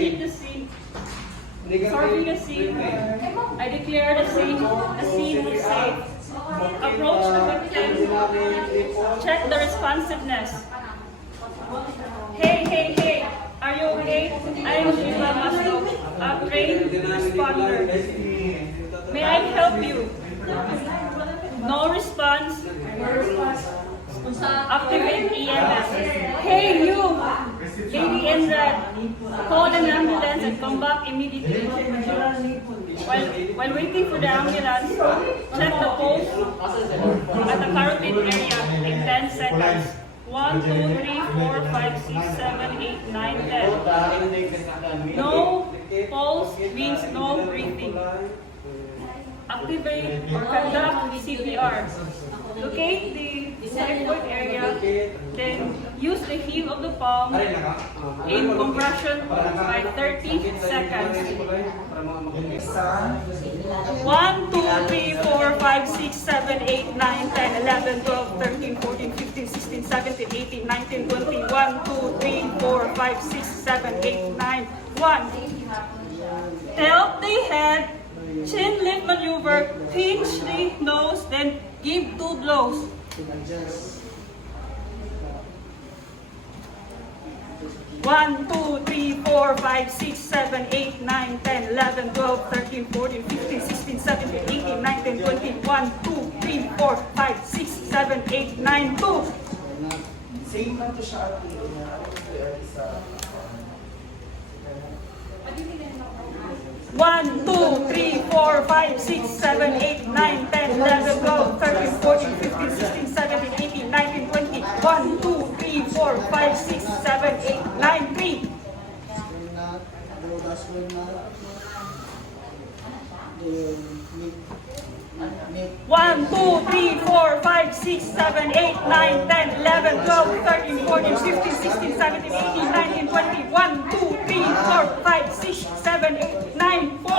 keep the scene. Survey the scene. I declare the scene is safe. Approach the victim. Check the responsiveness. Hey. Are you okay? I am Sheila Maslow, a trained responder. May I help you? No response. Activate EMS. Hey you! Lady in red. Call an ambulance and come back immediately. While waiting for the ambulance, check the pulse at the carotid area in 10 seconds. 1, 2, 3, 4, 5, 6, 7, 8, 9, 10. No pulse means no breathing. Activate or conduct CPR. Locate the typhoid area, then use the heel of the palm in compression by 30 seconds. 1, 2, 3, 4, 5, 6, 7, 8, 9, 10, 11, 12, 13, 14, 15, 16, 17, 18, 19, 20. 1, 2, 3, 4, 5, 6, 7, 8, 9, 1. Tilt the head, chin lift maneuver, pinch the nose, then give 2 blows. 1, 2, 3, 4, 5, 6, 7, 8, 9, 10, 11, 12, 13, 14, 15, 16, 17, 18, 19, 20. 1, 2, 3, 4, 5, 6, 7, 8, 9, 2. Same man to siya at 1, 2, 3, 4, 5, 6, 7, 8, 9, 10, 11, 12, 13, 14, 15, 16, 17, 18, 19, 20. 1, 2, 3, 4, 5, 6, 7, 8, 9, 3. One, two, three, four, five, 6, 7, 8, 9, 10, 11, 12, 13, 14, 15, 16, 17, 18, 19, 20. 1, 2, 3, 4, 5, 6, 7, 8, 9, 4.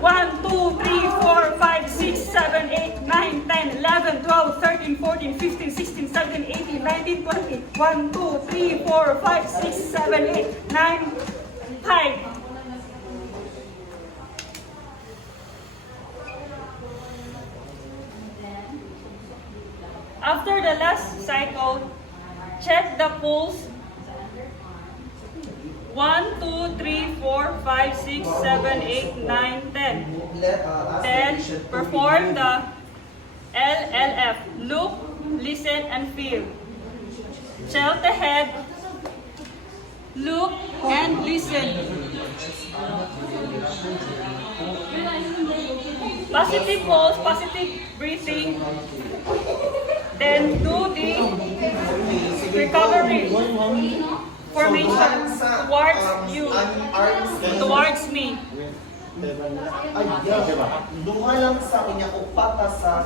1, 2, 3, 4, 5, 6, 7, 8, 9, 10, 11, 12, 13, 14, 15, 16, 17, 18, 19, 20. 1, 2, 3, 4, 5, 6, 7, 8, 9, 5. After the last cycle, check the pulse. 1, 2, 3, 4, 5, 6, 7, 8, 9, 10. Then perform the LLF. Look, listen, and feel. Tilt the head. Look and listen. Positive pulse, positive breathing. Then do the recovery formation towards you, towards me. Ay, doon ka lang sa kanya upata sa